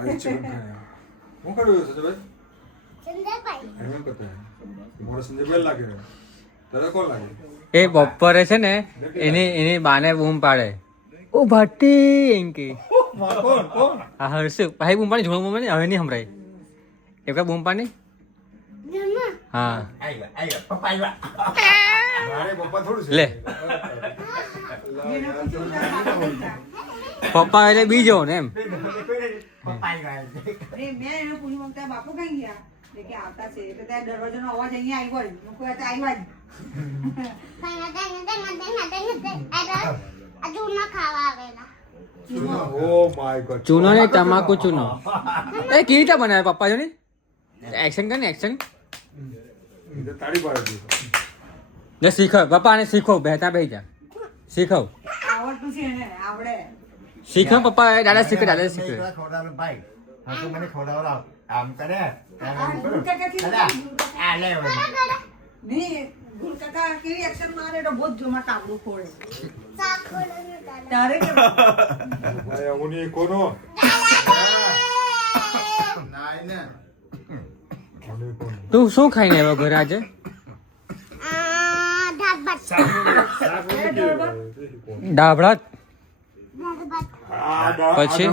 Chicken खाया હું કર્યું સંજયભાઈ સંજયભાઈ એમ કરતા મોડો સંજયભાઈ લાગે તારે કોણ લાગે એ બપોરે છે ને એની બાને બૂમ પાડે ઓ ભાટી એમ કે કોણ કોણ હા હર્ષ ભાઈ બૂમ પાડી જોડું બૂમ હવે નહીં સંભળાય એ કા બૂમ પાડી હા મારે પપ્પા થોડું છે લે પપ્પા એટલે બીજો ને એમ મેં એને પૂછ્યું મમતા બાપુ કઈ ગયા કે આવતા છે એટલે ત્યાં દરવાજાનો અવાજ અહીંયા આવ્યો જ લોકો આવ્યા જ હજુ ના ખાવા આવેલા ઓ માય ગોડ ચૂનો ને તમાકુ ચૂનો એ કેવી રીતે બનાવે પપ્પા જો ને એક્શન કર ને એક્શન તાળી પાડી જે શીખવ પપ્પાને શીખો બેહતા બેહી જા શીખવ આવડતું છે એને આવડે શીખવ પપ્પા દાદા શીખવે દાદા શીખવે ખવડાવવાનું ભાઈ હા તો મને ખવડાવડાવ આમ કરે નહીં ગુલકાકા કેવી એક્શન મારે તો બહુ જ જોમાં ટાબડું ફોડે શાક ખોલવાનું ચાલે. તારે કે ભાઈ ઉની કોનો નાઈ ને ઉની કોનો તું શું ખાઈને આવ્યો ઘરે આજે દાળ ભાત દાળ ભાત પછી?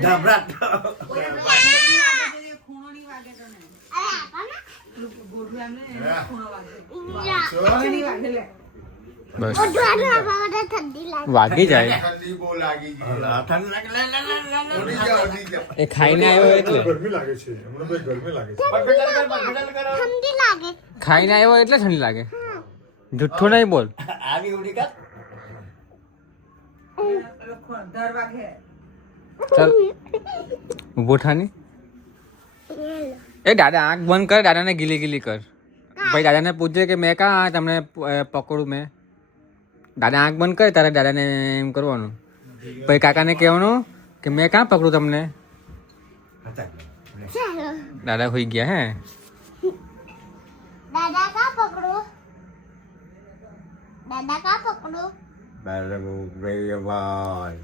ધાબળા ખૂણો નહીં વાગે તને અરે આપા ને ગોઠવું એમને ખૂણો વાગે યા. હવે નહીં વાગે લે બસ ઓઢવાનું આપા માટે ઠંડી લાગે વાગી જાય ઠંડી બહુ લાગી ગઈ ઠંડી લાગે ઉડી જા એ ખાઈને આવ્યો એટલે ગરમી લાગે છે હમણાં ભાઈ ગરમી લાગે છે ઠંડી લાગે ખાઈને આવ્યો એટલે ઠંડી લાગે જુઠ્ઠું નહીં બોલ આવી ઉડી કા દર વાગે ચાલ ઊભો થાની એ દાદા આંખ બંધ કર દાદાને ગીલી ગીલી કર ભાઈ દાદાને પૂછજે કે મેં કાં તમને પકડું મેં દાદા આંખ બંધ કરે તારે દાદાને એમ કરવાનું પછી કાકાને કહેવાનું કે મેં કાં પકડું તમને ચાલો દાદા હોઈ ગયા હે દાદા કા પકડો દાદા કા પકડો બારે બહુ ગઈ ભાઈ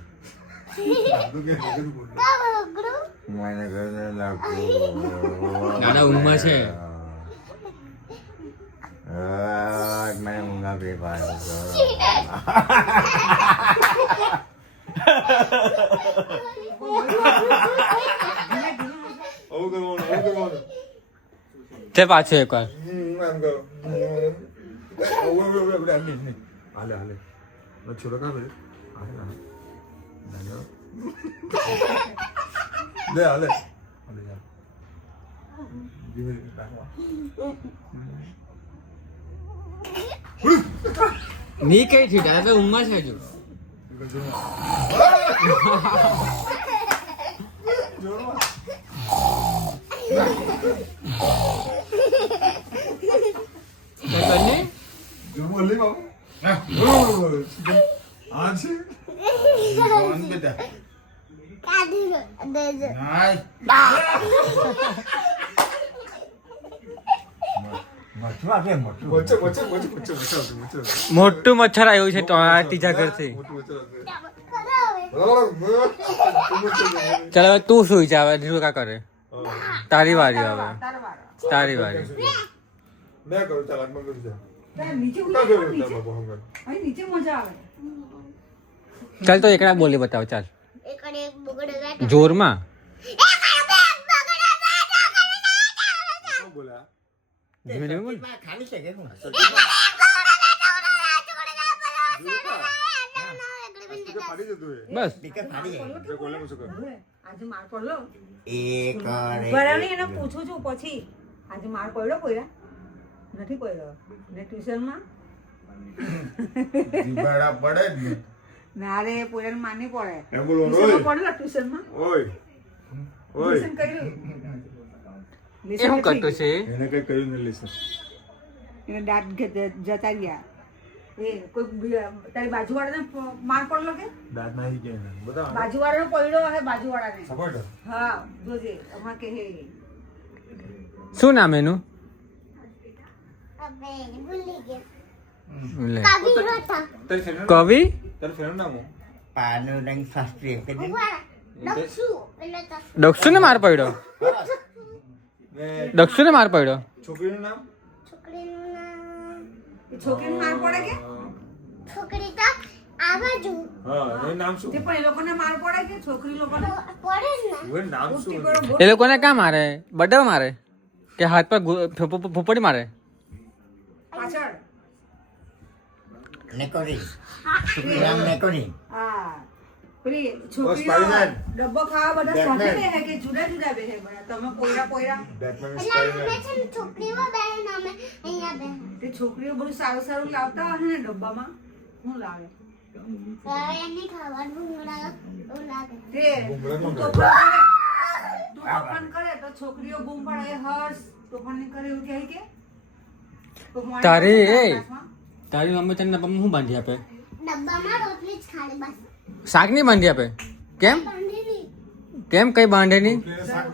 કા પકડો મને ઘરે લાગો દાદા ઊંઘમાં છે મને ઊંઘ આવી ભાઈ આવું કરવાનું તે પાછું એકવાર એમ કરો હાલે હાલે છોડો કા ભાઈ લે હાલે હાલે જા ધીમે ની કઈ થયું દાદા તો ઊંઘમાં છે હજુ બોલી બાબુ હા છે કોણ બેટા કાઢી દેજે નાઈ મઠવા કે મઠવા વચ્ચે વચ્ચે વચ્ચે વચ્ચે વચ્ચે મોટું મચ્છર આવ્યું છે તો આ ત્રીજા ઘરથી ચાલ હવે તું સુઈ જા હવે ધીરું કા કરે તારી વારી હવે તારી વારી મેં કરું ચાલ આગમાં કરું છે ત્યાં નીચે કા ઉતરો કરું નીચે બાબુ હંગર અહીં નીચે મજા આવે ચાલ તો એકડા બોલી બતાવ ચાલ એકડે એક બગડે ગાટા જોરમાં શું બોલ્યા ધીમે ધીમે બોલ ખાલી છે કે હું પાડી દીધું એ બસ ટીકર ખાલી છે જે કોલે મુસે કર આજે માર પડલો એક બરાબર એને પૂછું છું પછી આજે માર પડ્યો કોઈરા નથી પડ્યો ને ટ્યુશનમાં જીબાડા પડે જ ને ના રે પોયર માની પડે એમ બોલવાનું ટ્યુશનમાં ઓય પડેલો ટ્યુશનમાં ઓય ઓય લેસન કર્યું એ શું કરતું છે એને કઈ કહ્યું નહીં લેસન એને દાંત જતા ગયા એ કોઈ તારી બાજુવાળાને માર પડલો કે દાંત નાહી ગયા એને બધા બાજુવાળાનો પડ્યો હે બાજુવાળાને સપોર્ટ હા જોજે અમાર કે હે શું નામ એનું અબે ભૂલી ગયા લે. કાવી હતા તારી ફ્રેન્ડ કવિ તારી ફ્રેન્ડ નામ હું પાનું રંગ શાસ્ત્રી એમ કે ઉભા દક્ષુ પેલા દક્ષુ દક્ષુને માર પડ્યો ને દક્ષુને માર પડ્યો છોકરીનું નામ છોકરીનું નામ એ છોકરીને માર પડે કે છોકરી તો આ બાજુ હા એનું નામ શું તે પણ એ લોકોને માર પડે કે છોકરી લોકોને પડે જ ને એનું નામ ઉલટી શું કરો, એ લોકોને ક્યાં મારે બડા મારે કે હાથ પર ફૂફડી મારે પાછળ નેકોરી છોકરીનું નામ નેકોરી હા પેલી છોકરીઓ સ્પાઈડરમેન. ડબ્બો ખાવા બધા બેટમેન. સાથે બેહે કે જુદા જુદા બેહે બધા તમે પોયરા પોયરા બેટમેન એટલે અમે છે ને છોકરીઓ બેન અમે અહીંયા બેન તે છોકરીઓ બધું સારું સારું લાવતા હશે ને ડબ્બામાં શું લાવે હવે એની ખાવાનું ભૂંગળા એવું લાગે તે ભૂંગળાનું તું તોફાન કરે તું તોફાન કરે તો છોકરીઓ બૂમ પાડે એ હર્ષ તોફાન નહીં કરે એવું કહે કે તો મોણી તારી, પાસે એ. ક્લાસમાં? તારી મમ્મી તને ડબ્બામાં શું બાંધી આપે ડબ્બામાં રોટલી જ ખાલી બસ શાક નહીં બાંધી આપે કેમ બાંધી નહીં કેમ કઈ બાંધે નહીં રોટલીને શાક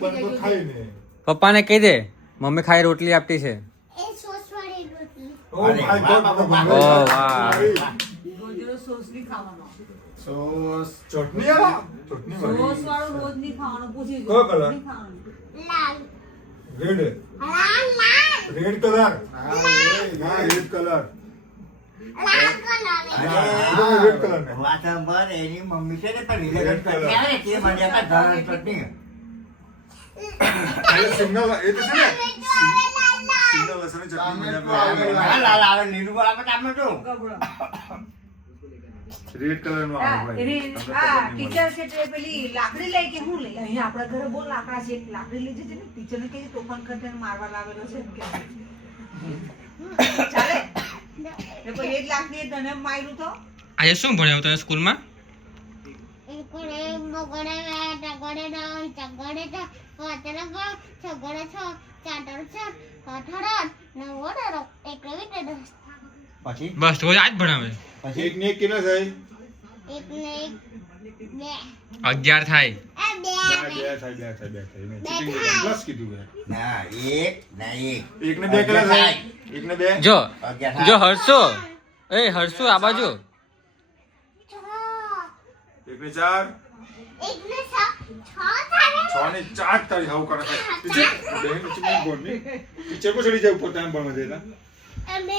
બને તો ખાય ને પપ્પાને કહી દે મમ્મી ખાઈ રોટલી આપતી છે એ સોસવાળી રોટલી ઓ માય ગોડ ઓ વાહ રોજ રોજ સોસ નહીં ખાવાનો સોસ ચટણી આલા ચટણી સોસ વાળી વાળું રોજ નહીં ખાવાનું પૂછી કયો colour? નહીં ખાવાનું લાલ રેડ લાલ રેડ કલર હા રેડ કલર લાલ કલર રેડ કલર ને વાત સાંભળ, એની મમ્મી છે ને પણ વિલેજ રેડ કલર. ક્યારે તે મને આપણા ધારણ ચટણી એ સિગ્નલ એ તો છે ને સિગ્નલ લસણની ચટણી મને લાલ લાલ આવે લીલું આવે તો આપણે શું ગબડો રેડ કલર નું આવે ભાઈ એની તમને આ ખબર નહીં ટીચર છે તે પેલી લાકડી લઈ કે હું લઈ અહીંયા આપણા ઘરે બહુ લાકડા છે એક લાકડી લઈ જજે ને ટીચરને કહે તોફાન કરતે મારવા લાવેલો છે એમ કે ચાલે એ કોઈ એક લાકડી તને માર્યું તો આજે શું ભણ્યા તમે સ્કૂલમાં એકડે બગડે ટગડે ડાઉન ચગડે ચ વાતરે ગ છગડે છ ચાટર છ અઠાડે નવડે એકડે વિટે દસ પછી બસ રોજ આજ ભણાવે પછી એક ને એક કેટલા થાય એક ને એક બે 11 થાય આ બે બે થાય મેં ચીટિંગ પ્લસ કીધું મેં ના એક ના એક એક ને બે કેટલા થાય એક ને બે જો અગિયાર જો હર્ષો એ હર્ષો આ બાજુ છ એક ને ચાર એક ને છ થાય 6 ને 4 તારી હાવ કરે ટીચર બેન ચીટિંગ બોલ ની ટીચર કો ચડી જાય ઉપર ટાઈમ ભણવા દેતા અમે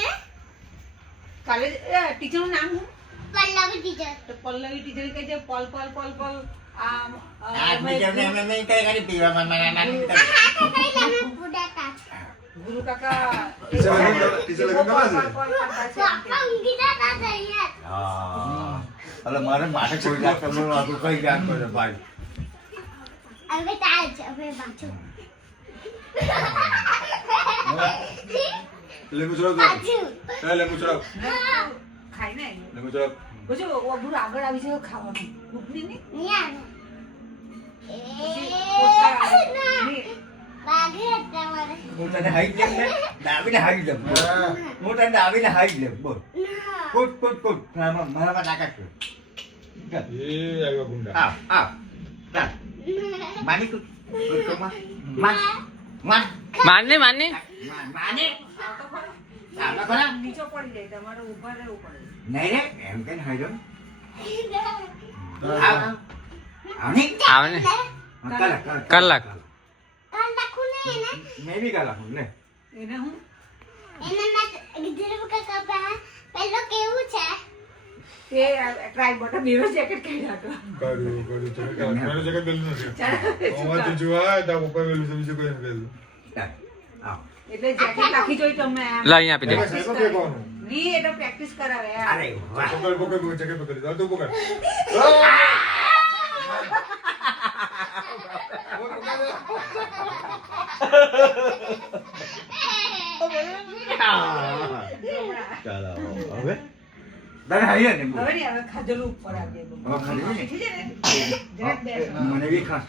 કાલે ટીચરનું નામ શું પલ્લવી ટીચર તો પલ્લવી ટીચર કહે છે પલ પલ પલ પલ આમ આજ બીજાને એમ નહીં કઈ કરી પીવામાં મને ના હાથે કઈ લાગે પુડાતા ગુરુ કાકા ટીચર લગન કરવા છે? પપ્પા ઊંઘી જતા હતા યાર હા અલે મારે માટે કોઈ જાત કરવાનું હતું કઈ જાત કરે ભાઈ હવે તાજ હવે બાજુ લેંગુ ચડાવ બાજુ લેંગુ ચડાવ ખાઈ ને લેંગુ ચડાવ પછી ઓબુર આગળ આવી છે ખાવાનું ઉપની નહીં યાર બાગે તમારે હું તને હાઈટ લેમ ને દાવીને હાઈટ લેમ હું તને દાવીને હાઈટ લેમ બોલ કૂટ કૂટ કૂટ મારામાં તાકાત છે એ આવ્યા ગુંડા આવ આવ ચાલ માની કૂટ કૂટ કર માં માનને માનને માની ચાલો ખરા નીચે પડી જાય તમારે ઊભા રહેવું પડે નહીં રે એમ કેમ હાઈટ આવ આવની આવે ને કલાક કાલ નાખું ને એને મેં બી કલાક ને એને હું એને ના ગીધર કાકા પહેલો કેવું છે તે ટ્રાય બટર બેરો જેકેટ કાઢી નાખો કર્યું મેરો જગત બેલું નથી ઓમાં તો જોવા તા ઉપર બેલું છે બીજું કોઈ નથી બેલું આવ એટલે જેકેટ રાખી જોઈ તમને એમ લા અહીંયા આપી દે સાહેબ કે કોણ ની એટલે પ્રેક્ટિસ કરાવે યાર અરે વાહ પકડ જગત પકડ ચાલ તું પકડ ચાલો હવે તને હાઈ ને હવે નહીં હવે ખાધેલું ઉપર આવી હવે ખાધેલું ને? ઠીક છે ને જરાક બેસો મને બી ખાસ